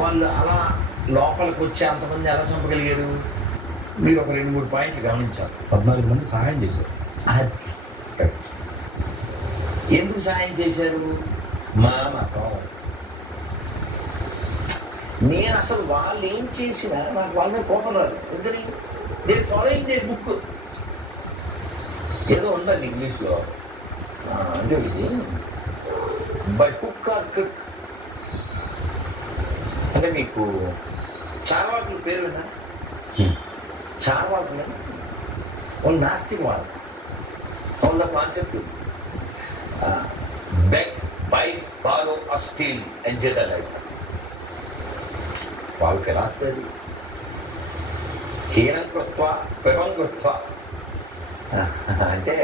వాళ్ళు అలా లోపలికి వచ్చి అంతమంది ఎలా చంపగలిగారు? మీరు ఒక 2-3 పాయింట్లు గమనించాలి. 14 మంది సహాయం చేశారు. అది కరెక్ట్. ఎందుకు సహాయం చేశారు? మా మతం. నేను అసలు వాళ్ళు ఏం చేసినా నాకు వాళ్ళ మీద కోపం రాదు. ఎందుకని? They following they book. ఏదో ఉందండి ఇంగ్లీష్లో, అంటే ఇది బై హుక్ ఆర్ క్రిక్. అంటే మీకు చార్వాకుల పేరు విన్నా? చార్వాకులు వాళ్ళు నాస్తిక వాళ్ళు. వాళ్ళ concept beg, by, borrow, steal, enjoy the life. వాళ్ళ ఫిలాసఫీ అది. హీనం కృత్వ పివం కృత్వ అంటే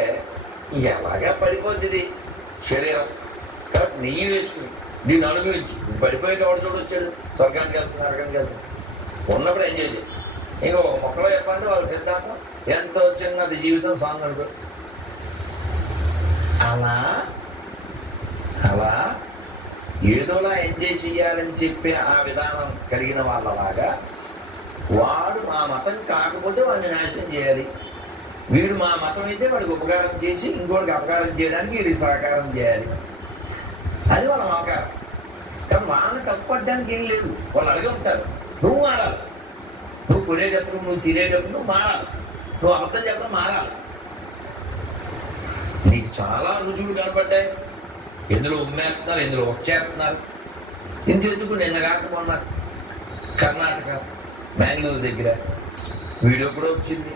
ఎలాగా పడిపోతుంది శరీరం, కాబట్టి నెయ్యి వేసుకుని దీన్ని అనుభవించు. పడిపోయేటవాడు చూడొచ్చాడు, స్వర్గానికి వెళ్తుంది, నరకానికి వెళ్తుంది. ఉన్నప్పుడు ఎంజాయ్ చేయాలి. ఇంకో మొక్కలో చెప్పండి వాళ్ళ సిద్ధాంతం ఎంతో చిన్నది జీవితం సాంగ్ అనుకో. అలా అలా ఏదోలా ఎంజాయ్ చేయాలని చెప్పే ఆ విధానం కలిగిన వాళ్ళలాగా వాడు మా మతం కాకపోతే వాడిని నాశనం చేయాలి, వీడు మా మతం అయితే వాడికి ఉపకారం చేసి ఇంకోటికి అపకారం చేయడానికి వీడి సహకారం చేయాలి. అది వాళ్ళ మమకారం. కానీ వాళ్ళని తప్పుపడడానికి ఏం లేదు. వాళ్ళు అడిగి ఉంటారు, నువ్వు మారాలి, నువ్వు కొనేటప్పుడు నువ్వు తినేటప్పుడు నువ్వు మారాలి, నువ్వు అబద్ధం చెప్పడం మారాలి. నీకు చాలా రుజువులు కనపడ్డాయి, ఎందులో ఉమ్మేస్తున్నారు, ఎందులో వచ్చేస్తున్నారు. ఇంతెందుకు నిన్న కాకపోయినా కర్ణాటక బెంగళూరు దగ్గర వీడియో కూడా వచ్చింది.